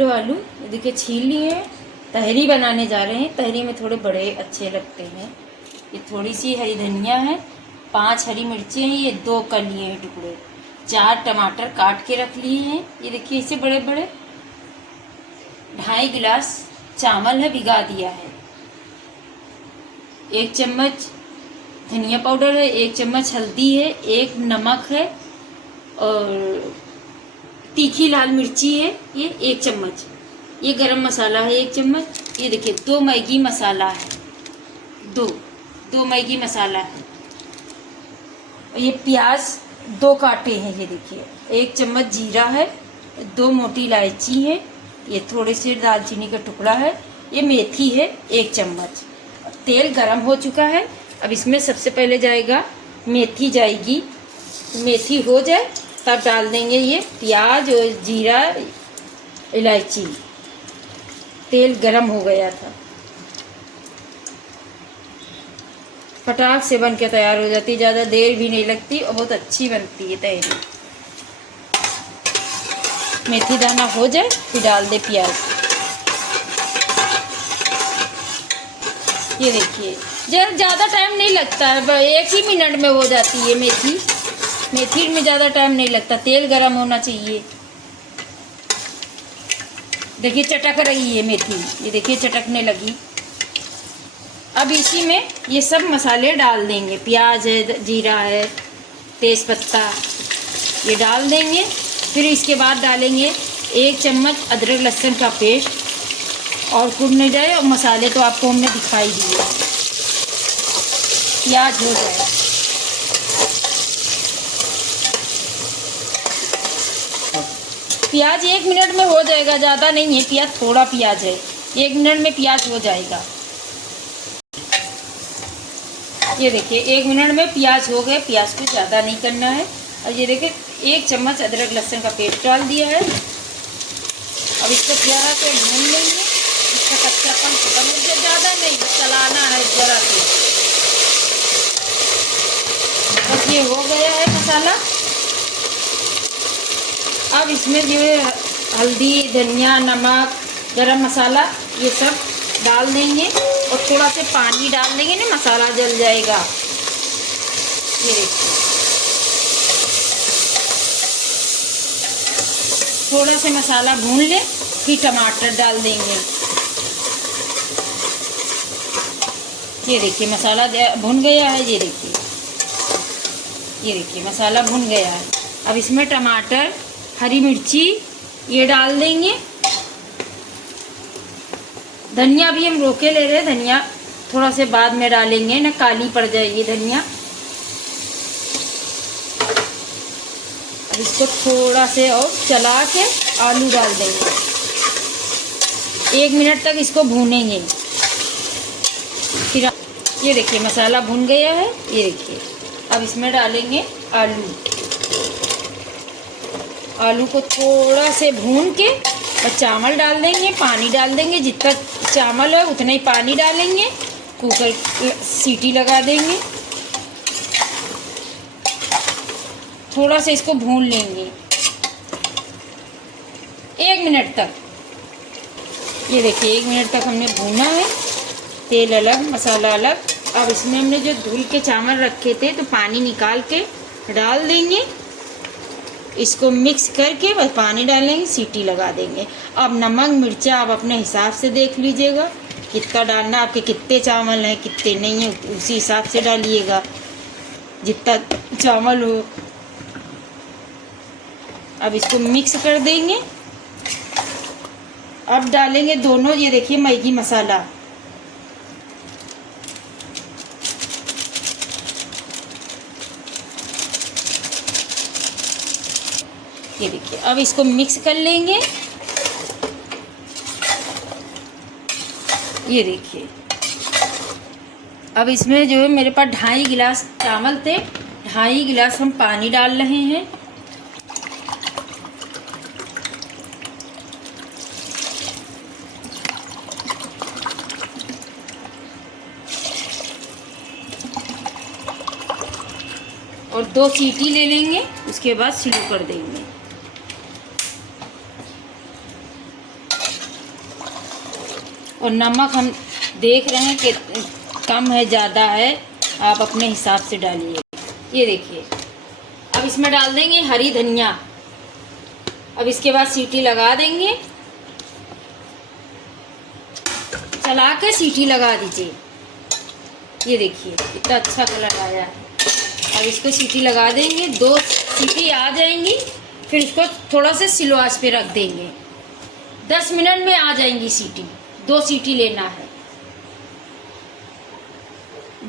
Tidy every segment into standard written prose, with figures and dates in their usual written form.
Kilo आलू देखिए छील लिए हैं। तहरी बनाने जा रहे हैं। तहरी में थोड़े बड़े अच्छे लगते हैं। ये थोड़ी सी हरी धनिया है, 5 हरी मिर्ची हैं, ये 2 कर लिए हैं टुकड़े। 4 टमाटर काट के रख लिए हैं, ये देखिए इसे बड़े बड़े। 2.5 गिलास चावल है, भिगा दिया है। 1 चम्मच धनिया पाउडर है, 1 चम्मच हल्दी है, 1 नमक है और तीखी लाल मिर्ची है ये 1 चम्मच। ये गरम मसाला है 1 चम्मच। ये देखिए 2 मैगी मसाला है, दो मैगी मसाला है। और ये प्याज 2 काटे हैं, ये देखिए 1 चम्मच जीरा है, 2 मोटी इलायची है, ये थोड़े से दालचीनी का टुकड़ा है, ये मेथी है 1 चम्मच। तेल गरम हो चुका है। अब इसमें सबसे पहले जाएगा मेथी, जाएगी। मेथी हो जाए तब डाल देंगे ये प्याज और जीरा इलायची। तेल गरम हो गया था, फटाक से बन के तैयार हो जाती है, ज़्यादा देर भी नहीं लगती और बहुत अच्छी बनती है तहरी। मेथी दाना हो जाए फिर डाल दे प्याज। ये देखिए ज़्यादा टाइम नहीं लगता है, 1 ही मिनट में हो जाती है मेथी में ज़्यादा टाइम नहीं लगता। तेल गरम होना चाहिए। देखिए चटक रही है मेथी, ये देखिए चटकने लगी। अब इसी में ये सब मसाले डाल देंगे। प्याज है, जीरा है, तेज़पत्ता, ये डाल देंगे। फिर इसके बाद डालेंगे 1 चम्मच अदरक लहसुन का पेस्ट और कुटने जाए। और मसाले तो आपको हमने दिखाई दिए। प्याज हो जाए, प्याज 1 मिनट में हो जाएगा, ज़्यादा नहीं है प्याज, थोड़ा प्याज है, 1 मिनट में प्याज हो जाएगा। ये देखिए 1 मिनट में प्याज हो गए। प्याज को ज़्यादा नहीं करना है। और ये देखिए 1 चम्मच अदरक लहसुन का पेस्ट डाल दिया है। अब इसको प्यारा से भून लेंगे, इसका कच्चापन खत्म हो जाए। ज़्यादा नहीं, चलाना है ज़रा से। बस ये हो गया है मसाला। अब इसमें जो हल्दी, धनिया, नमक, गरम मसाला ये सब डाल देंगे और थोड़ा से पानी डाल देंगे ना, मसाला जल जाएगा। ये देखिए थोड़ा से मसाला भून ले, फिर टमाटर डाल देंगे। ये देखिए मसाला भुन गया है। ये देखिए मसाला भुन गया है। अब इसमें टमाटर, हरी मिर्ची ये डाल देंगे। धनिया भी हम रोके ले रहे हैं, धनिया थोड़ा से बाद में डालेंगे ना, काली पड़ जाएगी धनिया। अब इसको थोड़ा से और चला के आलू डाल देंगे। 1 मिनट तक इसको भूनेंगे। फिर ये देखिए मसाला भुन गया है। ये देखिए अब इसमें डालेंगे आलू। आलू को थोड़ा से भून के और चावल डाल देंगे, पानी डाल देंगे। जितना चावल है उतना ही पानी डालेंगे। कुकर सीटी लगा देंगे। थोड़ा सा इसको भून लेंगे 1 मिनट तक। ये देखिए 1 मिनट तक हमने भूना है। तेल अलग, मसाला अलग। अब इसमें हमने जो धुल के चावल रखे थे तो पानी निकाल के डाल देंगे। इसको मिक्स करके बस पानी डालेंगे, सीटी लगा देंगे। अब नमक मिर्चा आप अपने हिसाब से देख लीजिएगा कितना डालना, आपके कितने चावल हैं कितने नहीं हैं उसी हिसाब से डालिएगा, जितना चावल हो। अब इसको मिक्स कर देंगे। अब डालेंगे दोनों, ये देखिए मैगी मसाला। ये देखिए अब इसको मिक्स कर लेंगे। ये देखिए अब इसमें जो है मेरे पास 2.5 गिलास चावल थे, 2.5 गिलास हम पानी डाल रहे हैं। और 2 सीटी ले लेंगे, उसके बाद स्लो कर देंगे। और नमक हम देख रहे हैं कि कम है ज़्यादा है, आप अपने हिसाब से डालिए। ये देखिए, अब इसमें डाल देंगे हरी धनिया। अब इसके बाद सीटी लगा देंगे, चला के सीटी लगा दीजिए। ये देखिए कितना अच्छा कलर आया है। अब इसको सीटी लगा देंगे, 2 सीटी आ जाएंगी, फिर इसको थोड़ा सा स्लो आंच पे रख देंगे। 10 मिनट में आ जाएंगी सीटी। 2 सीटी लेना है।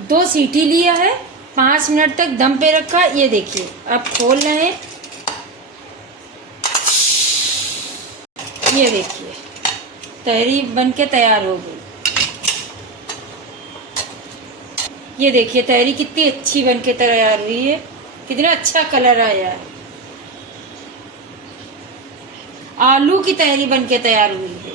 2 सीटी लिया है, 5 मिनट तक दम पे रखा। ये देखिए अब खोल रहे हैं। ये देखिए तहरी बन के तैयार हो गई। ये देखिए तहरी कितनी अच्छी बन के तैयार हुई है, कितना अच्छा कलर आया है। आलू की तहरी बन के तैयार हुई है।